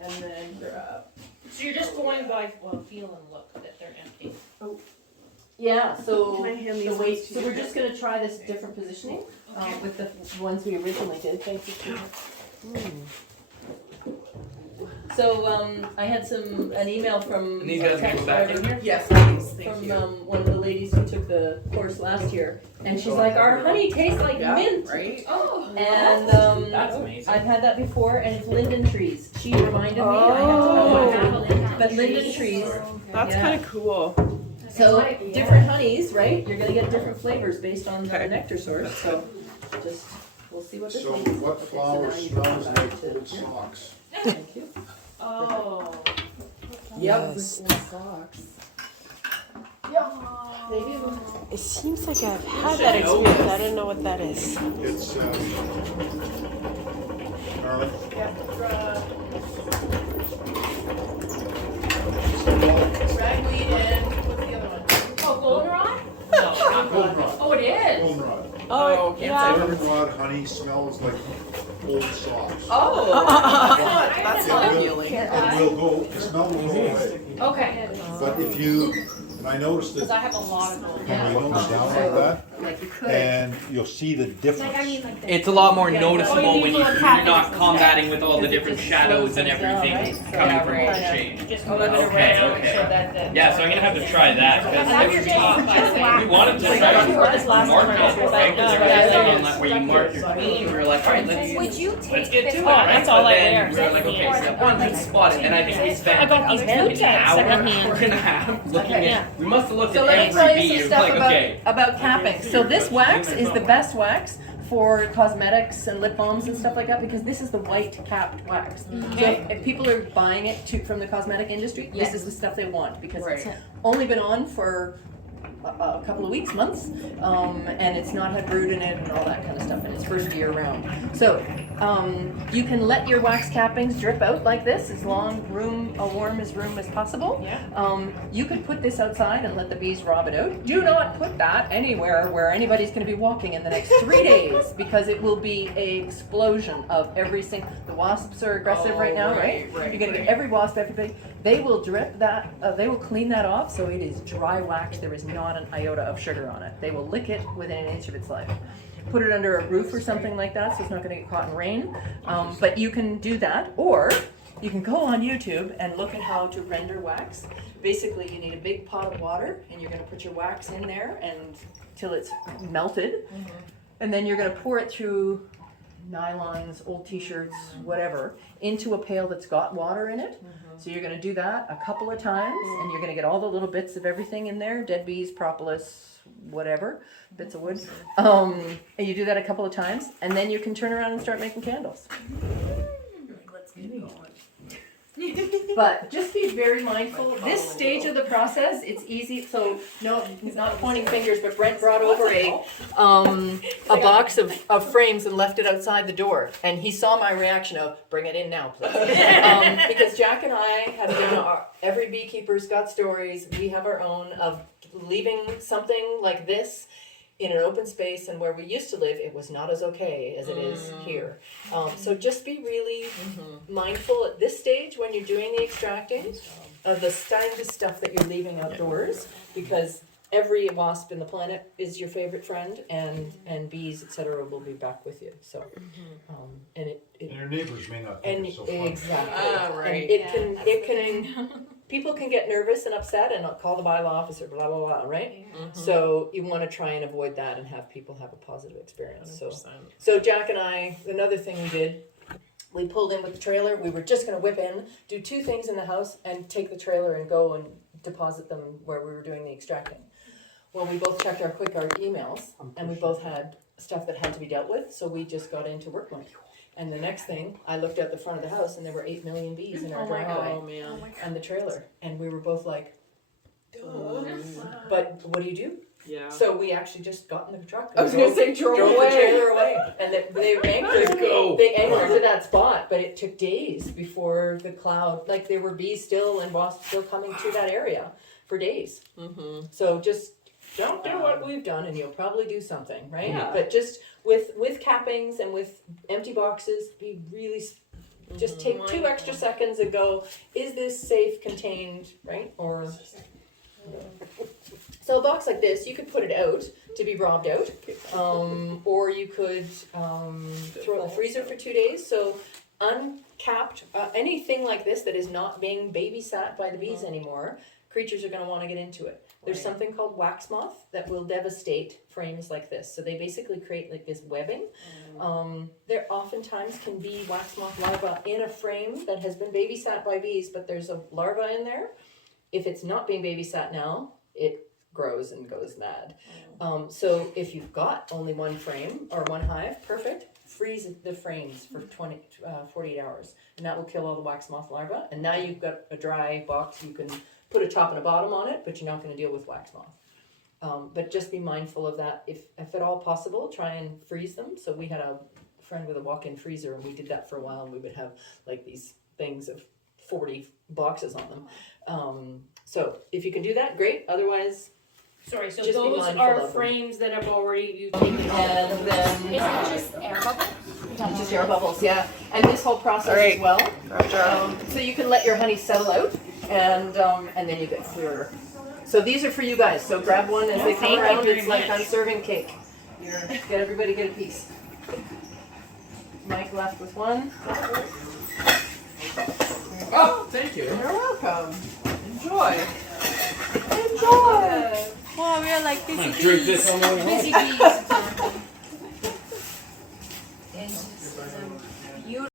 And then So you're just going by, feel and look that they're empty. yeah, so Can I hand the these weight. ones to So you? we're just gonna try this different positioning with the ones we originally did. Thank you. So I had an email from And these guys can go back in here? Yes, please, thank from you. one of the ladies who took the course last year, and she's like, "Our honey tastes like Yeah, mint." right? Oh. And That's amazing. I've had that before, and it's linden trees. She reminded me. I have to have but linden trees. That's Yeah. kind of cool. So different honeys, right? You're gonna get different flavors based on the Okay. nectar source. So just we'll see what this So means. what Okay, flower now you smells go back like to- old socks? Thank you. Oh. Yep. Maybe It seems like I've had that experience. I don't know what that is. It's, Charlie? ragweed and what's the other one? Oh, goldenrod? Goldenrod. Oh, it is. Goldenrod. Oh, can't yeah. say. Goldenrod honey smells like old socks. Oh, that's It not will- appealing. It will go, the smell will go away. Okay. But if you, and I noticed Because it I have a lot of goldenrod. when we nose down like that, Like you could. and you'll see the difference. It's a lot more Yeah. noticeable Oh, you when need you're to look at not this combating with all the Because it different just shadows slows and things down, everything right? So coming from right. all the shade. Just Oh, that's Okay, right. okay. So that Yeah, so I'm gonna have to try that because Have we your just wanted to try to mark it, right? Because there was Yeah, a thing yeah. on that where you mark your queen. We were like, all right, let's you get to it, Oh, right? that's all But I then wear. we were like, okay, so one, let's spot it, and I think we spent I got these maybe boot an tags hour secondhand. and a half looking Okay. at. We must have looked So at let me tell every you bee. some It was stuff like, okay. about capping. So this wax is the best wax for cosmetics and lip balms and stuff like that because this is the white capped wax. So if people are buying it from the cosmetic industry, this is the stuff they want because it's Right. only been on for a couple of weeks, months, and it's not had brood in it and all that kind of stuff, and it's first year round. So you can let your wax cappings drip out like this, as long a warm room as possible. Yeah. You could put this outside and let the bees rob it out. Do not put that anywhere where anybody's going to be walking in the next 3 days because it will be an explosion of every single. The wasps are aggressive right now, right? You're going to get every wasp, everybody. They will drip that. They will clean that off, so it is dry wax. There is not an iota of sugar on it. They will lick it within an inch of its life. Put it under a roof or something like that, so it's not going to get caught in rain. But you can do that, or you can go on YouTube and look at how to render wax. Basically, you need a big pot of water, and you're going to put your wax in there and till it's melted, and then you're going to pour it through nylons, old t-shirts, whatever, into a pail that's got water in it. So you're going to do that a couple of times, and you're going to get all the little bits of everything in there, dead bees, propolis, whatever, bits of wood. And you do that a couple of times, and then you can turn around and start making candles. But just be very mindful. This stage of the process, it's easy. So no, not pointing fingers, but Brent brought over a box of frames and left it outside the door, and he saw my reaction of bring it in now, please. Because Jack and I have done every beekeeper's got stories. We have our own of leaving something like this in an open space, and where we used to live, it was not as okay as it is here. So just be really mindful at this stage when you're doing the extracting of the kind of stuff that you're leaving outdoors, because every wasp in the planet is your favorite friend, and bees, etc., will be back with you. So, and it And your neighbors may not and think it's so fun. exactly, Ah, right. and it can. People can get nervous and upset and call the bylaw officer, blah, blah, blah, right? So you want to try and avoid that and have people have a positive experience. So Jack and I, another thing we did, we pulled in with the trailer. We were just going to whip in, do two things in the house, and take the trailer and go and deposit them where we were doing the extracting. Well, we both checked our QuickArt emails, and we both had stuff that had to be dealt with, so we just got into work mode. And the next thing, I looked out the front of the house, and there were 8 million bees in our driveway Oh, man. and the trailer, and we were both like, but what do you do? Yeah. So we actually just got in the truck. I was going to say drove drove the away. trailer away, and they anchored. Go. They anchored to that spot, but it took days before the cloud. Like there were bees still and wasps still coming to that area for days. So just don't do what we've done, and you'll probably do something, right? Yeah. But just with cappings and with empty boxes, be really Just take 2 extra seconds and go, is this safe, contained, right? Or so a box like this, you could put it out to be robbed out, or you could throw it in the freezer for 2 days. So uncapped, anything like this that is not being babysat by the bees anymore, creatures are going to want to get into it. There's something called wax moth that will devastate frames like this. So they basically create like this webbing. There oftentimes can be wax moth larva in a frame that has been babysat by bees, but there's a larva in there. If it's not being babysat now, it grows and goes mad. So if you've got only one frame or one hive, perfect. Freeze the frames for 48 hours, and that will kill all the wax moth larvae. And now you've got a dry box. You can put a top and a bottom on it, but you're not going to deal with wax moth. But just be mindful of that. If at all possible, try and freeze them. So we had a friend with a walk-in freezer, and we did that for a while, and we would have like these things of 40 boxes on them. So if you can do that, great. Otherwise, Sorry, so Just be those mindful are of them. frames that have already, you've taken off. and then Is it just air bubbles? just air bubbles, yeah. And this whole process Alright. as well. So you can let your honey settle out, and then you get clearer. So these are for you guys. So grab one as they come Thank you around. very It's like much. I'm serving cake. Get everybody get a piece. Mike left with one. Oh, thank you. You're welcome. Enjoy. Wow, we are like I'm busy gonna drink bees. this on the way home. Busy bees.